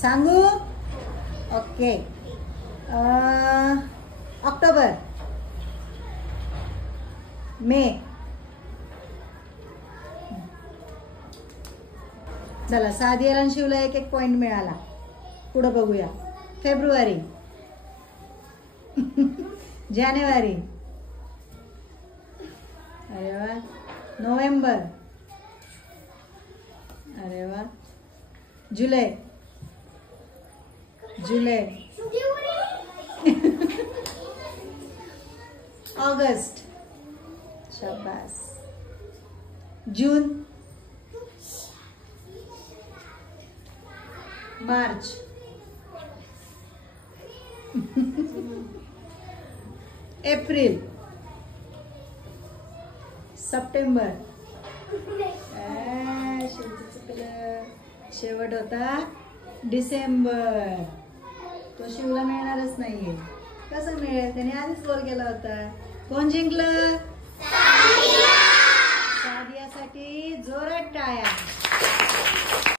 सांगू? Okay. October, मे. चला, सादियाला आणि शिवला एक एक पॉइंट मिळाला. पुढे बघूया. फेब्रुवारी, जानेवारी, अरे वा. नोव्हेंबर, अरे वा. जुलै, जुलै. ऑगस्ट, शाबास. जून, मार्च, एप्रिल, सप्टेंबर. शेवट होता डिसेंबर. तो शिवला मिळणारच नाहीये. कसं मिळेल? त्याने आधीच गोल केला होता. कोण जिंकलं? सादियासाठी जोरात टाळ्या.